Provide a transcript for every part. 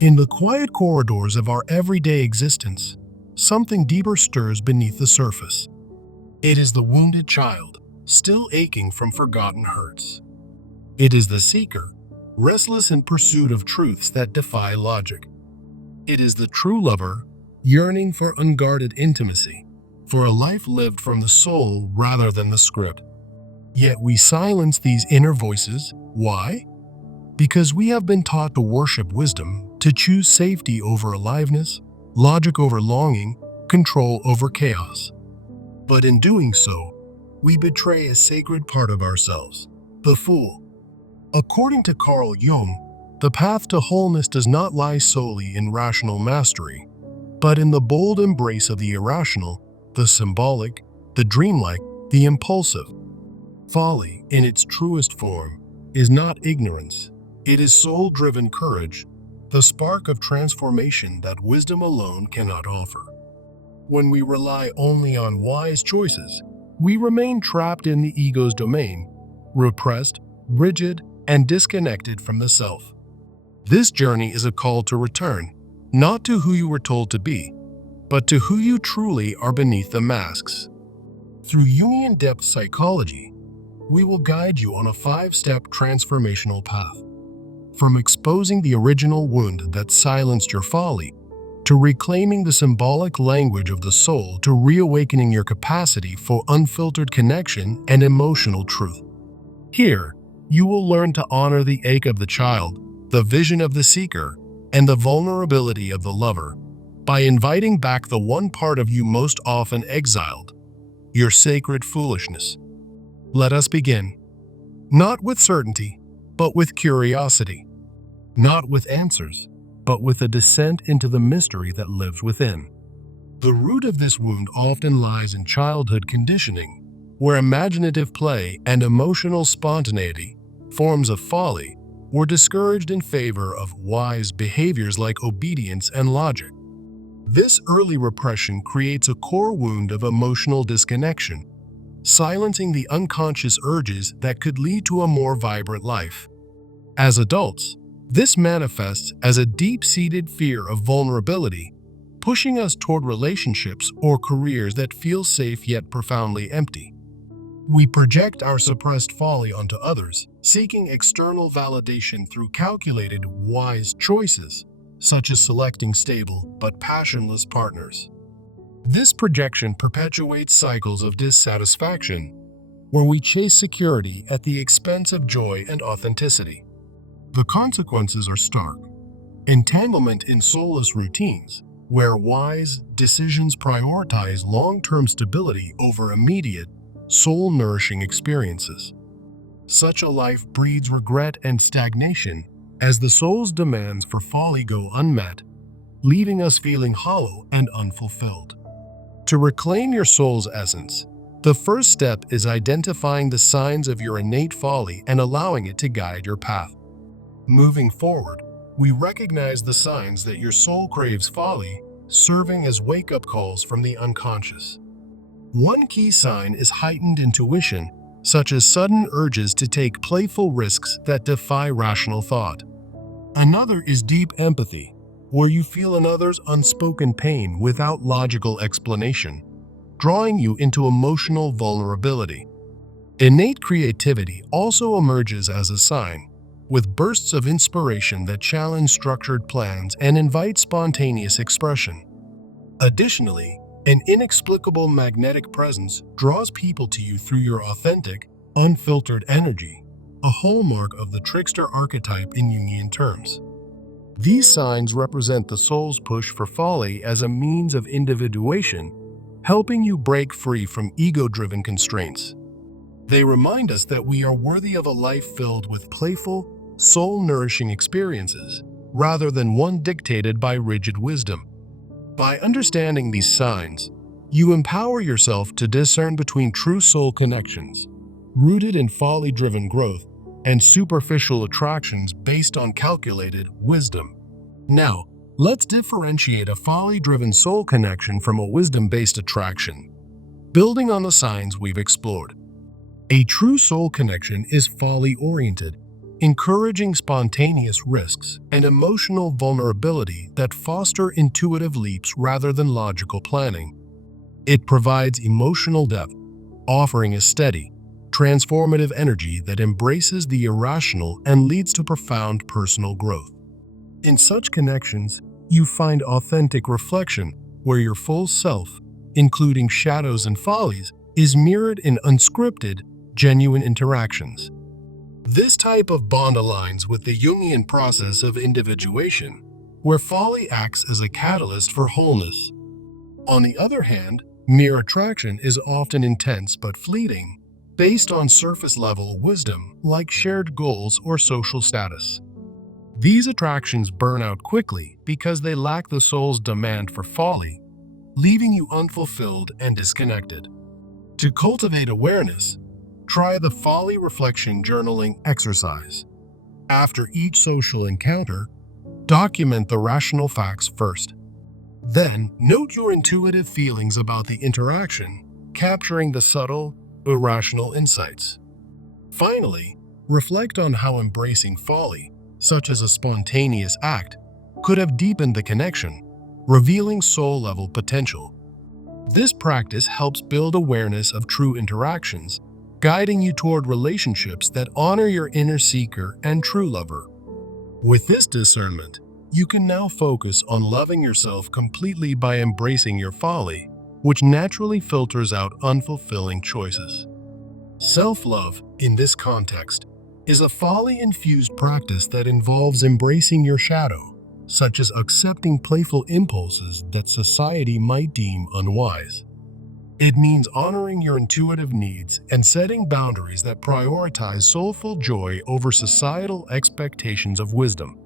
In the quiet corridors of our everyday existence, something deeper stirs beneath the surface. It is the wounded child, still aching from forgotten hurts. It is the seeker, restless in pursuit of truths that defy logic. It is the true lover, yearning for unguarded intimacy, for a life lived from the soul rather than the script. Yet we silence these inner voices. Why? Because we have been taught to worship wisdom, to choose safety over aliveness, logic over longing, control over chaos. But in doing so, we betray a sacred part of ourselves, the fool. According to Carl Jung, the path to wholeness does not lie solely in rational mastery, but in the bold embrace of the irrational, the symbolic, the dreamlike, the impulsive. Folly, in its truest form, is not ignorance. It is soul-driven courage, the spark of transformation that wisdom alone cannot offer. When we rely only on wise choices, we remain trapped in the ego's domain, repressed, rigid, and disconnected from the self. This journey is a call to return, not to who you were told to be, but to who you truly are beneath the masks. Through Jungian depth psychology, we will guide you on a 5-step transformational path. From exposing the original wound that silenced your folly, to reclaiming the symbolic language of the soul, to reawakening your capacity for unfiltered connection and emotional truth. Here, you will learn to honor the ache of the child, the vision of the seeker, and the vulnerability of the lover, by inviting back the one part of you most often exiled, your sacred foolishness. Let us begin. Not with certainty, but with curiosity. Not with answers, but with a descent into the mystery that lives within. The root of this wound often lies in childhood conditioning, where imaginative play and emotional spontaneity, forms of folly, were discouraged in favor of wise behaviors like obedience and logic. This early repression creates a core wound of emotional disconnection, silencing the unconscious urges that could lead to a more vibrant life. As adults, this manifests as a deep-seated fear of vulnerability, pushing us toward relationships or careers that feel safe yet profoundly empty. We project our suppressed folly onto others, seeking external validation through calculated, wise choices, such as selecting stable but passionless partners. This projection perpetuates cycles of dissatisfaction, where we chase security at the expense of joy and authenticity. The consequences are stark. Entanglement in soulless routines, where wise decisions prioritize long-term stability over immediate, soul-nourishing experiences. Such a life breeds regret and stagnation as the soul's demands for folly go unmet, leaving us feeling hollow and unfulfilled. To reclaim your soul's essence, the first step is identifying the signs of your innate folly and allowing it to guide your path. Moving forward, we recognize the signs that your soul craves folly, serving as wake-up calls from the unconscious. One key sign is heightened intuition, such as sudden urges to take playful risks that defy rational thought. Another is deep empathy, where you feel another's unspoken pain without logical explanation, drawing you into emotional vulnerability. Innate creativity also emerges as a sign, with bursts of inspiration that challenge structured plans and invite spontaneous expression. Additionally, an inexplicable magnetic presence draws people to you through your authentic, unfiltered energy, a hallmark of the trickster archetype in Jungian terms. These signs represent the soul's push for folly as a means of individuation, helping you break free from ego-driven constraints. They remind us that we are worthy of a life filled with playful, soul-nourishing experiences, rather than one dictated by rigid wisdom. By understanding these signs, you empower yourself to discern between true soul connections, rooted in folly-driven growth, and superficial attractions based on calculated wisdom. Now, let's differentiate a folly-driven soul connection from a wisdom-based attraction, building on the signs we've explored. A true soul connection is folly-oriented. encouraging spontaneous risks and emotional vulnerability that foster intuitive leaps rather than logical planning. It provides emotional depth, offering a steady, transformative energy that embraces the irrational and leads to profound personal growth. In such connections, you find authentic reflection where your full self, including shadows and follies, is mirrored in unscripted, genuine interactions. This type of bond aligns with the Jungian process of individuation, where folly acts as a catalyst for wholeness. On the other hand, mere attraction is often intense but fleeting, based on surface-level wisdom like shared goals or social status. These attractions burn out quickly because they lack the soul's demand for folly, leaving you unfulfilled and disconnected. To cultivate awareness, try the folly reflection journaling exercise. After each social encounter, document the rational facts first. Then, note your intuitive feelings about the interaction, capturing the subtle, irrational insights. Finally, reflect on how embracing folly, such as a spontaneous act, could have deepened the connection, revealing soul-level potential. This practice helps build awareness of true interactions, guiding you toward relationships that honor your inner seeker and true lover. With this discernment, you can now focus on loving yourself completely by embracing your folly, which naturally filters out unfulfilling choices. Self-love, in this context, is a folly-infused practice that involves embracing your shadow, such as accepting playful impulses that society might deem unwise. It means honoring your intuitive needs and setting boundaries that prioritize soulful joy over societal expectations of wisdom.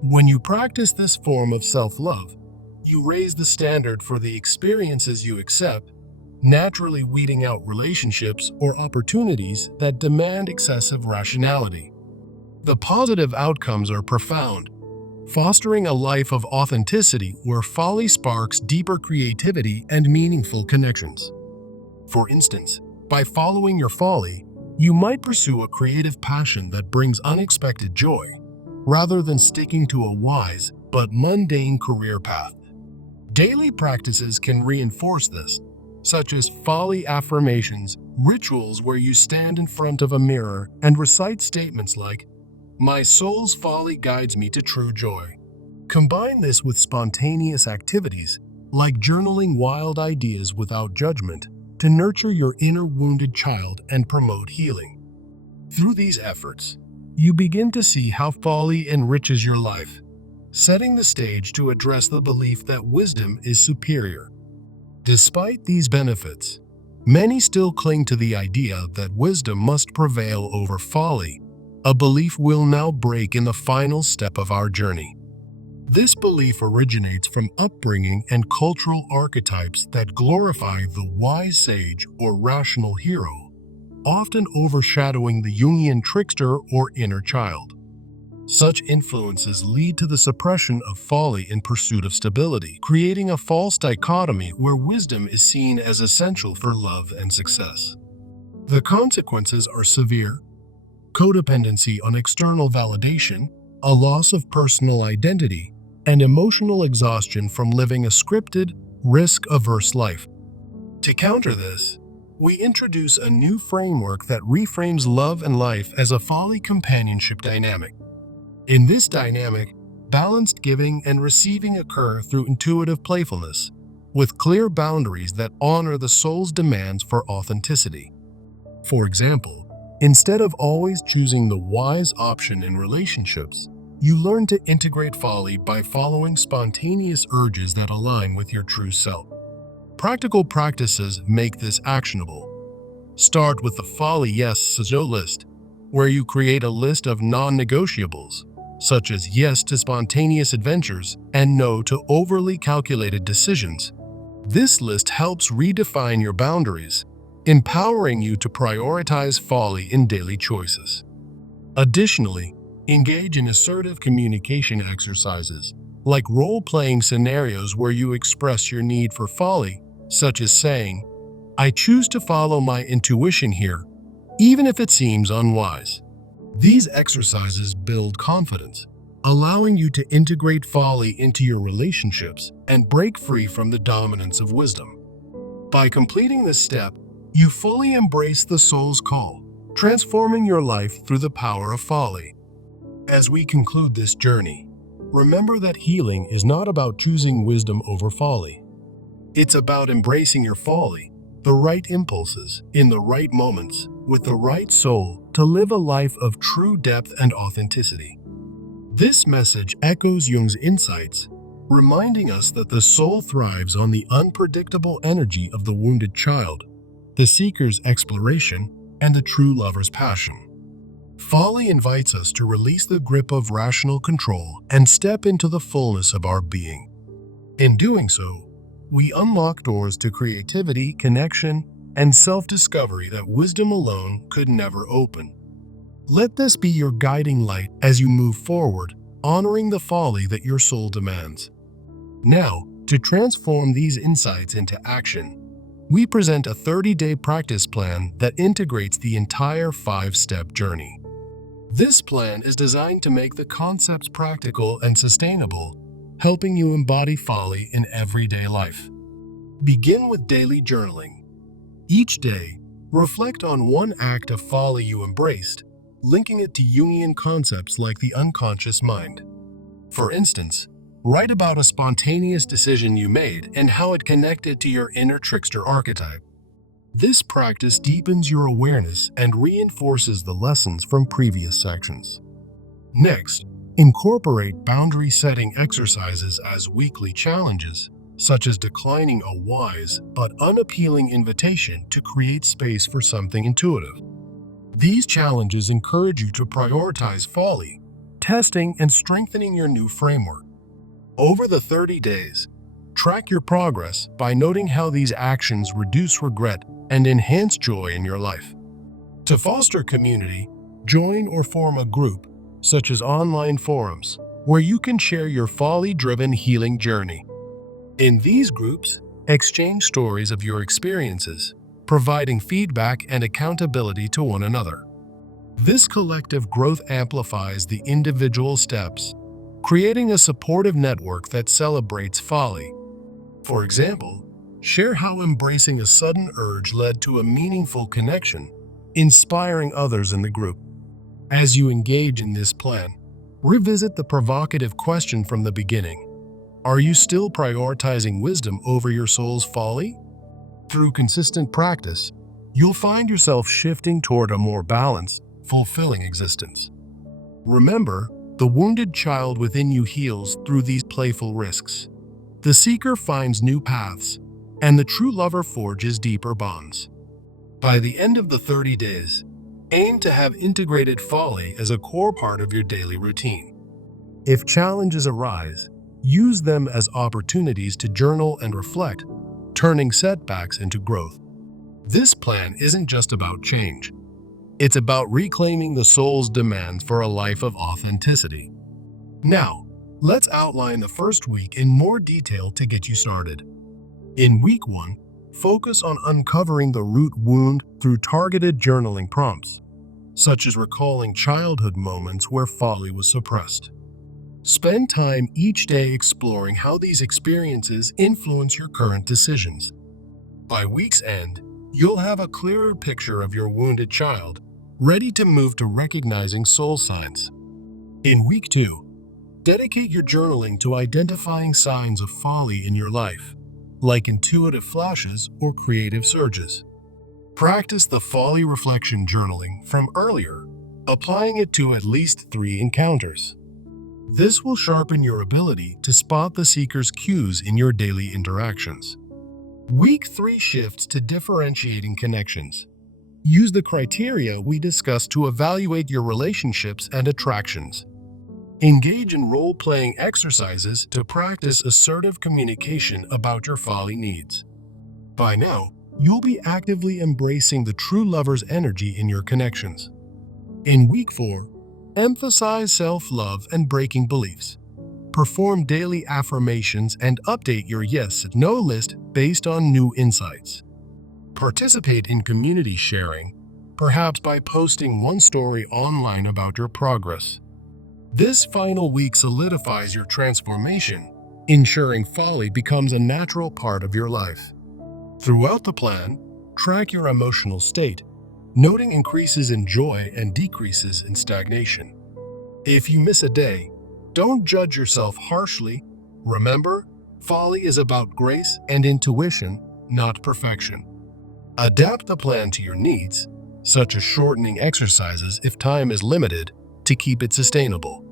When you practice this form of self-love, you raise the standard for the experiences you accept, naturally weeding out relationships or opportunities that demand excessive rationality. The positive outcomes are profound, fostering a life of authenticity where folly sparks deeper creativity and meaningful connections. For instance, by following your folly, you might pursue a creative passion that brings unexpected joy, rather than sticking to a wise but mundane career path. Daily practices can reinforce this, such as folly affirmations, rituals where you stand in front of a mirror and recite statements like, "My soul's folly guides me to true joy." Combine this with spontaneous activities, like journaling wild ideas without judgment, to nurture your inner wounded child and promote healing. Through these efforts, you begin to see how folly enriches your life, setting the stage to address the belief that wisdom is superior. Despite these benefits, many still cling to the idea that wisdom must prevail over folly, a belief we'll now break in the final step of our journey. This belief originates from upbringing and cultural archetypes that glorify the wise sage or rational hero, often overshadowing the Jungian trickster or inner child. Such influences lead to the suppression of folly in pursuit of stability, creating a false dichotomy where wisdom is seen as essential for love and success. The consequences are severe: codependency on external validation, a loss of personal identity, and emotional exhaustion from living a scripted, risk-averse life. To counter this, we introduce a new framework that reframes love and life as a folly companionship dynamic. In this dynamic, balanced giving and receiving occur through intuitive playfulness, with clear boundaries that honor the soul's demands for authenticity. For example, instead of always choosing the wise option in relationships, you learn to integrate folly by following spontaneous urges that align with your true self. Practical practices make this actionable. Start with the folly yes-so list, where you create a list of non-negotiables, such as yes to spontaneous adventures and no to overly calculated decisions. This list helps redefine your boundaries, empowering you to prioritize folly in daily choices. Additionally, engage in assertive communication exercises, like role-playing scenarios where you express your need for folly, such as saying, "I choose to follow my intuition here, even if it seems unwise." These exercises build confidence, allowing you to integrate folly into your relationships and break free from the dominance of wisdom. By completing this step, you fully embrace the soul's call, transforming your life through the power of folly. As we conclude this journey, remember that healing is not about choosing wisdom over folly. It's about embracing your folly, the right impulses, in the right moments, with the right soul to live a life of true depth and authenticity. This message echoes Jung's insights, reminding us that the soul thrives on the unpredictable energy of the wounded child, the seeker's exploration, and the true lover's passion. Folly invites us to release the grip of rational control and step into the fullness of our being. In doing so, we unlock doors to creativity, connection, and self-discovery that wisdom alone could never open. Let this be your guiding light as you move forward, honoring the folly that your soul demands. Now, to transform these insights into action, we present a 30-day practice plan that integrates the entire 5-step journey. This plan is designed to make the concepts practical and sustainable, helping you embody folly in everyday life. Begin with daily journaling. Each day, reflect on one act of folly you embraced, linking it to Jungian concepts like the unconscious mind. For instance, write about a spontaneous decision you made and how it connected to your inner trickster archetype. This practice deepens your awareness and reinforces the lessons from previous sections. Next, incorporate boundary-setting exercises as weekly challenges, such as declining a wise but unappealing invitation to create space for something intuitive. These challenges encourage you to prioritize folly, testing and strengthening your new framework. Over the 30 days, track your progress by noting how these actions reduce regret and enhance joy in your life. To foster community, join or form a group, such as online forums, where you can share your folly-driven healing journey. In these groups, exchange stories of your experiences, providing feedback and accountability to one another. This collective growth amplifies the individual steps, creating a supportive network that celebrates folly. For example, share how embracing a sudden urge led to a meaningful connection, inspiring others in the group. As you engage in this plan, revisit the provocative question from the beginning. Are you still prioritizing wisdom over your soul's folly? Through consistent practice, you'll find yourself shifting toward a more balanced, fulfilling existence. Remember, the wounded child within you heals through these playful risks. The seeker finds new paths, and the true lover forges deeper bonds. By the end of the 30 days, aim to have integrated folly as a core part of your daily routine. If challenges arise, use them as opportunities to journal and reflect, turning setbacks into growth. This plan isn't just about change. It's about reclaiming the soul's demand for a life of authenticity. Now, let's outline the first week in more detail to get you started. In week 1, focus on uncovering the root wound through targeted journaling prompts, such as recalling childhood moments where folly was suppressed. Spend time each day exploring how these experiences influence your current decisions. By week's end, you'll have a clearer picture of your wounded child, ready to move to recognizing soul signs. In week 2, dedicate your journaling to identifying signs of folly in your life, like intuitive flashes or creative surges. Practice the folly reflection journaling from earlier, applying it to at least 3 encounters. This will sharpen your ability to spot the seeker's cues in your daily interactions. Week 3 shifts to differentiating connections. Use the criteria we discussed to evaluate your relationships and attractions. Engage in role-playing exercises to practice assertive communication about your folly needs. By now, you'll be actively embracing the true lover's energy in your connections. In week 4, emphasize self-love and breaking beliefs. Perform daily affirmations and update your yes/no list based on new insights. Participate in community sharing, perhaps by posting one story online about your progress. This final week solidifies your transformation, ensuring folly becomes a natural part of your life. Throughout the plan, track your emotional state, noting increases in joy and decreases in stagnation. If you miss a day, don't judge yourself harshly. Remember, folly is about grace and intuition, not perfection. Adapt the plan to your needs, such as shortening exercises if time is limited, to keep it sustainable.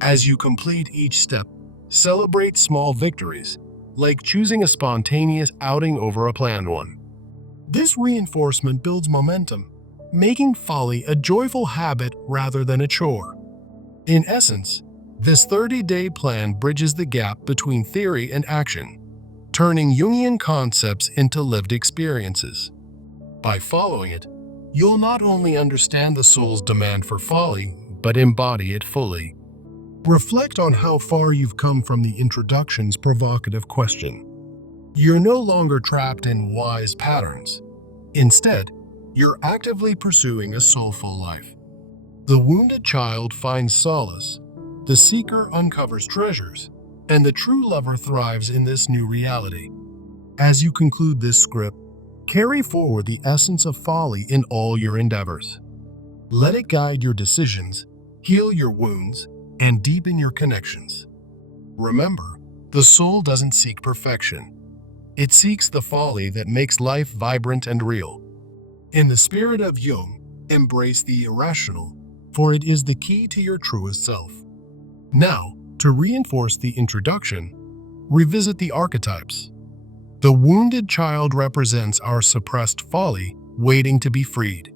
As you complete each step, celebrate small victories, like choosing a spontaneous outing over a planned one. This reinforcement builds momentum, making folly a joyful habit rather than a chore. In essence, this 30-day plan bridges the gap between theory and action, turning Jungian concepts into lived experiences. By following it, you'll not only understand the soul's demand for folly, but embody it fully. Reflect on how far you've come from the introduction's provocative question. You're no longer trapped in wise patterns. Instead, you're actively pursuing a soulful life. The wounded child finds solace, the seeker uncovers treasures, and the true lover thrives in this new reality. As you conclude this script, carry forward the essence of folly in all your endeavors. Let it guide your decisions, heal your wounds, and deepen your connections. Remember, the soul doesn't seek perfection. It seeks the folly that makes life vibrant and real. In the spirit of Jung, embrace the irrational, for it is the key to your truest self. Now, to reinforce the introduction, revisit the archetypes. The wounded child represents our suppressed folly, waiting to be freed.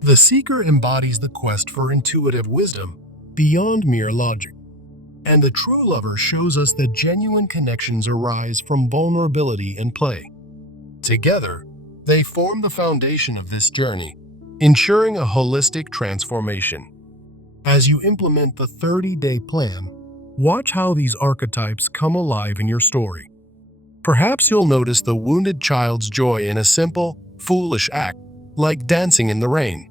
The seeker embodies the quest for intuitive wisdom beyond mere logic. And the true lover shows us that genuine connections arise from vulnerability and play. Together, they form the foundation of this journey, ensuring a holistic transformation. As you implement the 30-day plan, watch how these archetypes come alive in your story. Perhaps you'll notice the wounded child's joy in a simple, foolish act, like dancing in the rain,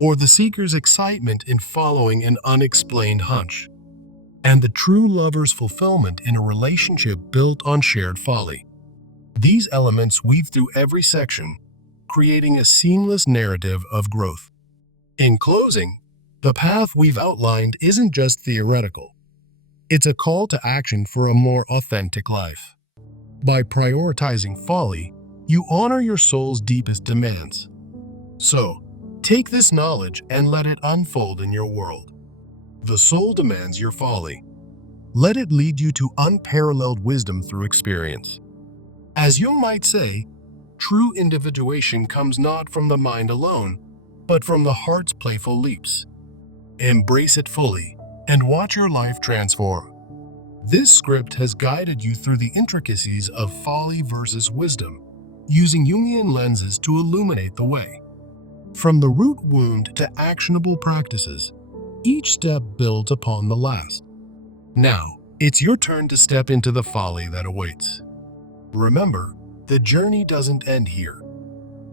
or the seeker's excitement in following an unexplained hunch, and the true lover's fulfillment in a relationship built on shared folly. These elements weave through every section, creating a seamless narrative of growth. In closing, the path we've outlined isn't just theoretical. It's a call to action for a more authentic life. By prioritizing folly, you honor your soul's deepest demands. So, take this knowledge and let it unfold in your world. The soul demands your folly. Let it lead you to unparalleled wisdom through experience. As Jung might say, true individuation comes not from the mind alone, but from the heart's playful leaps. Embrace it fully and watch your life transform. This script has guided you through the intricacies of folly versus wisdom, using Jungian lenses to illuminate the way. From the root wound to actionable practices, each step builds upon the last. Now, it's your turn to step into the folly that awaits. Remember, the journey doesn't end here.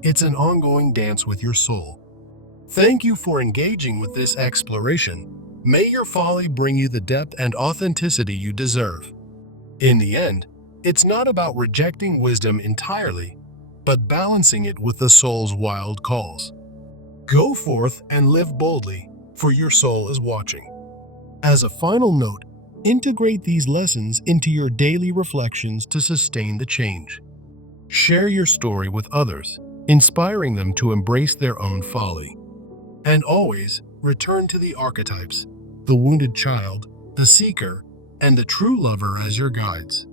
It's an ongoing dance with your soul. Thank you for engaging with this exploration. May your folly bring you the depth and authenticity you deserve. In the end, it's not about rejecting wisdom entirely, but balancing it with the soul's wild calls. Go forth and live boldly, for your soul is watching. As a final note, integrate these lessons into your daily reflections to sustain the change. Share your story with others, inspiring them to embrace their own folly. And always return to the archetypes, the wounded child, the seeker, and the true lover as your guides.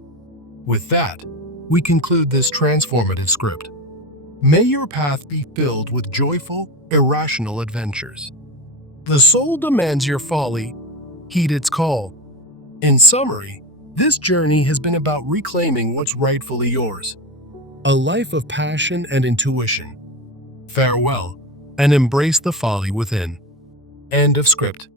With that, we conclude this transformative script. May your path be filled with joyful, irrational adventures. The soul demands your folly. Heed its call. In summary, this journey has been about reclaiming what's rightfully yours. A life of passion and intuition. Farewell, and embrace the folly within. End of script.